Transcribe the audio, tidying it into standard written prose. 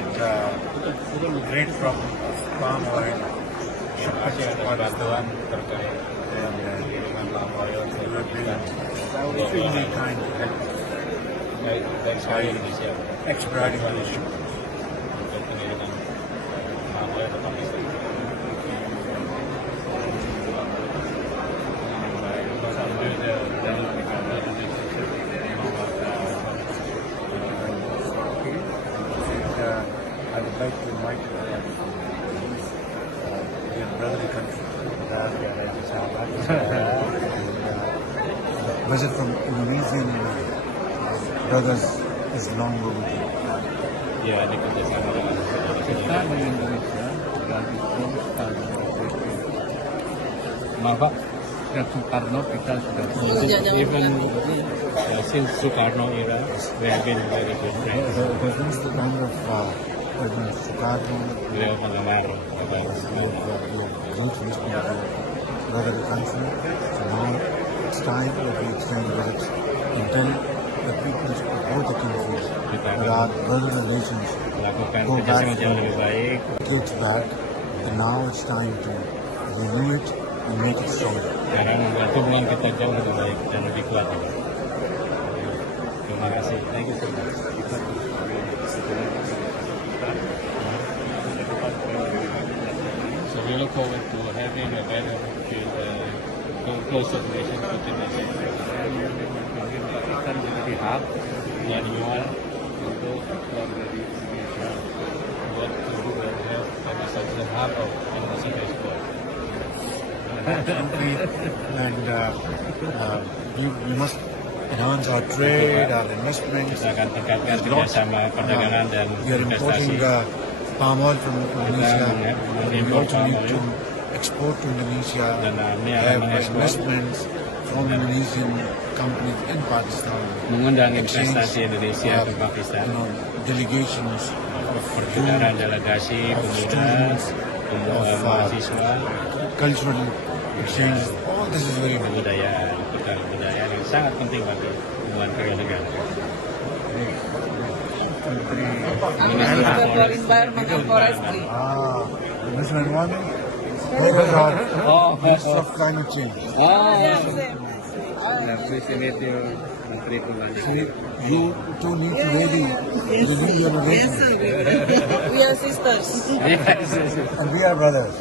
had great problem of palm oil. Shukriya Pakistan extremely kind to help by expediting the issue. I would like to invite your brotherly country. Visit from Indonesian brothers is long overdue. Yeah, because it's not in Indonesia. Maruf, Soekarno kita sudah even since Soekarno era we have been very good friends. Since the time of Soekarno, Beliau penggemar youth listening to brotherly country. So now it's time that we extend visits and tell the peoples of both the countries that our brotherly relations melakukan go back kerjasama jauh lebih baik. decades back, and now it's time to renew it and make it stronger. Sekarang membuat hubungan kita jauh lebih baik dan lebih kuat. Terima kasih. Thank you so much. So we look forward to having a better, closer relationship with Indonesia. Kita menjadi hub yang luar untuk keluarga di Indonesia. Buat hubungan karena saja hub of Indonesia export. And we must enhance our trade, our investments. Kita akan tingkatkan kerjasama perdagangan dan We are importing investasi. palm oil from Indonesia. We also need to export to Indonesia. Have investments from Indonesian companies in Pakistan. Mengundang investasi Indonesia di Pakistan. Delegations of Pertukaran delegasi pemuda, mahasiswa, cultural exchanges. All this is very important. kebudayaan, pertukaran kebudayaan yang sangat penting bagi hubungan kedua negara. Minister for Environment and Forestry. Minister of Environment? Where is our Minister of Climate Change? Please meet you, Menteri Pemandu. You two need to really renew your relationship. We are sisters. Yes. And we are brothers.